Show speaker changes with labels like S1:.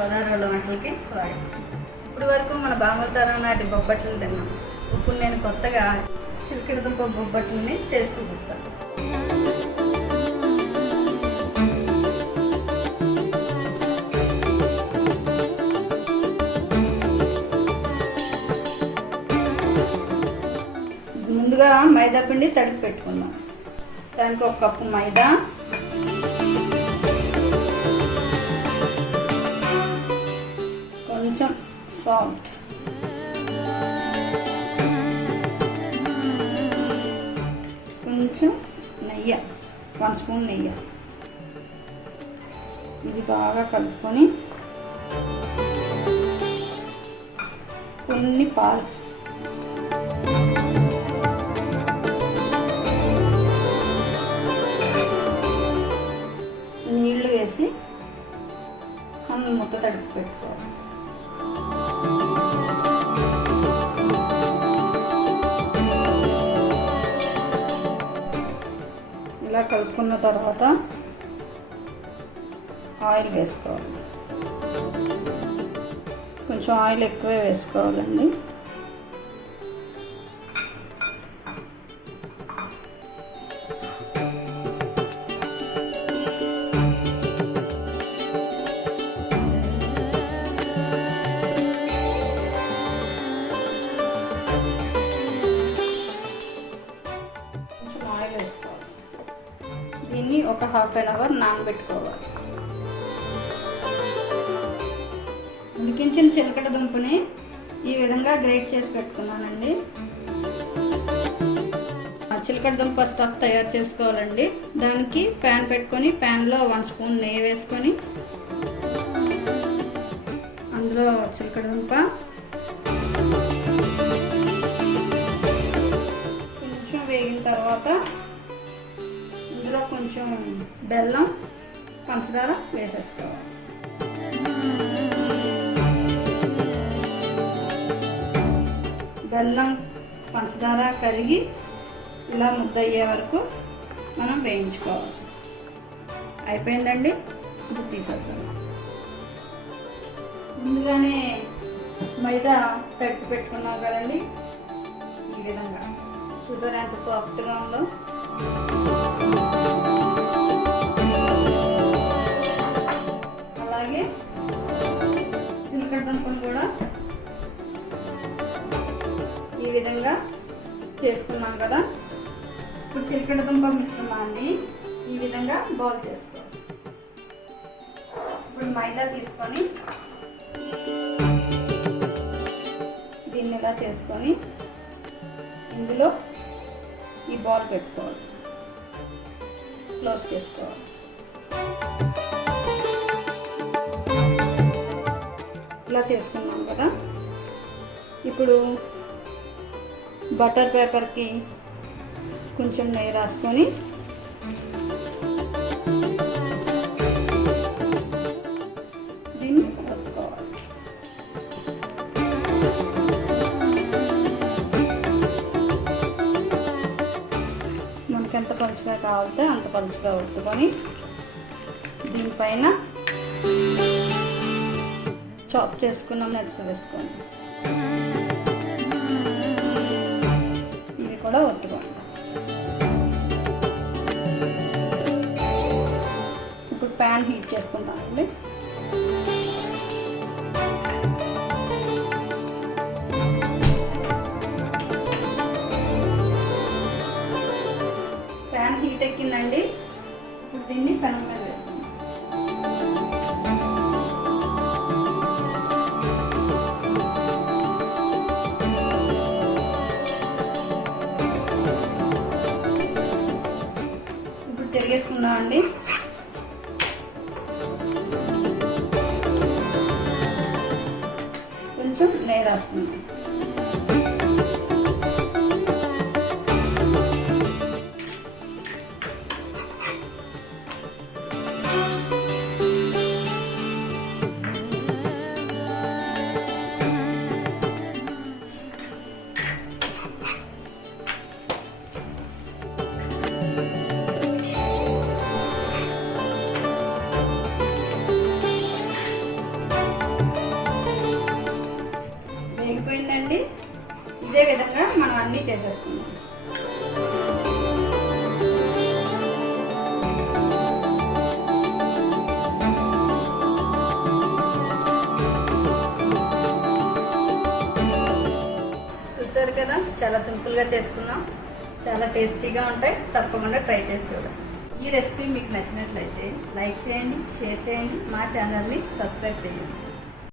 S1: గోదావరి వంటలకి స్వాగతం. ఇప్పుడు వరకు మన బామ్మల తరం నాటి బొబ్బట్లు తిన్నాం. ఇప్పుడు నేను కొత్తగా చిలకడదుంప బొబ్బట్లని చేసి చూపిస్తాను. ముందుగా మైదా పిండి తడిపి పెట్టుకున్నాను దానికి ఒక కప్పు మైదా కొంచెం సాల్ట్ కొంచెం నెయ్యి వన్ స్పూన్ నెయ్యి. ఇది బాగా కలుపుకొని కొన్ని పాలు. నీళ్ళు వేసి మనం ముద్ద తడిపి పెట్టుకోవాలి. ఇలా కలుపుకున్న తర్వాత ఆయిల్ వేసుకోవాలి. కొంచెం ఆయిల్ ఎక్కువే వేసుకోవాలండి. ఆయిల్ వేసుకోవాలి. దీన్ని ఒక హాఫ్ అన్ అవర్ నానబెట్టుకోవాలి. ఉడికించిన చిలకడ దుంపని ఈ విధంగా గ్రేట్ చేసి పెట్టుకున్నానండి. ఆ చిలకడ దుంప స్టఫ్ తయారు చేసుకోవాలండి. దానికి ప్యాన్ పెట్టుకొని ప్యాన్లో వన్ స్పూన్ నెయ్యి వేసుకొని అందులో చిలకడ దుంప. కొంచెం వేగిన తర్వాత కొంచెం బెల్లం పంచదార వేసేసుకోవాలి. బెల్లం పంచదార కరిగి ఇలా ముద్ద అయ్యే వరకు మనం వేయించుకోవాలి. అయిపోయిందండి? ఇప్పుడు తీసేస్తాం ముందుగానే మైదా తట్టి పెట్టుకున్నాం కదండి? ఈ విధంగా. చూసారా ఎంత సాఫ్ట్గా ఉందో? కదా? ఇప్పుడు చిలకడ దుంప మిశ్రమాన్ని ఈ విధంగా బౌల్ చేసుకోవాలి ఇప్పుడు మైదా తీసుకొని దీన్ని ఇలా చేసుకొని ఇందులో ఈ బాల్ పెట్టుకోవాలి. క్లోజ్ చేసుకోవాలి. ఇలా చేసుకున్నాం కదా? ఇప్పుడు బటర్ పేపర్కి కొంచెం నెయ్యి రాసుకొని దీన్ని కలుపుకోవాలి. మనకి ఎంత పలుచగా కావాలితే అంత పలుచగా ఉత్తుకొని దీనిపైన చాప్ చేసుకున్న నట్స్ వేసుకోండి. కూడా ఒత్తుకోండి. ఇప్పుడు ప్యాన్ హీట్ చేసుకుంటామండి. ప్యాన్ హీట్ ఎక్కిందండి. ఇప్పుడు దీన్ని పెనం మీద తిరిగేసుకుందాం అండి. కొంచెం నెయ్యి రాసుకుందాం. మనం చూసారు కదా? చాలా సింపుల్గా చేసుకున్నాం. చాలా టేస్టీగా ఉంటాయి. తప్పకుండా ట్రై చేసి చూడండి. ఈ రెసిపీ మీకు నచ్చినట్లయితే లైక్ చేయండి షేర్ చేయండి. మా ఛానల్ని సబ్స్క్రైబ్ చేయండి.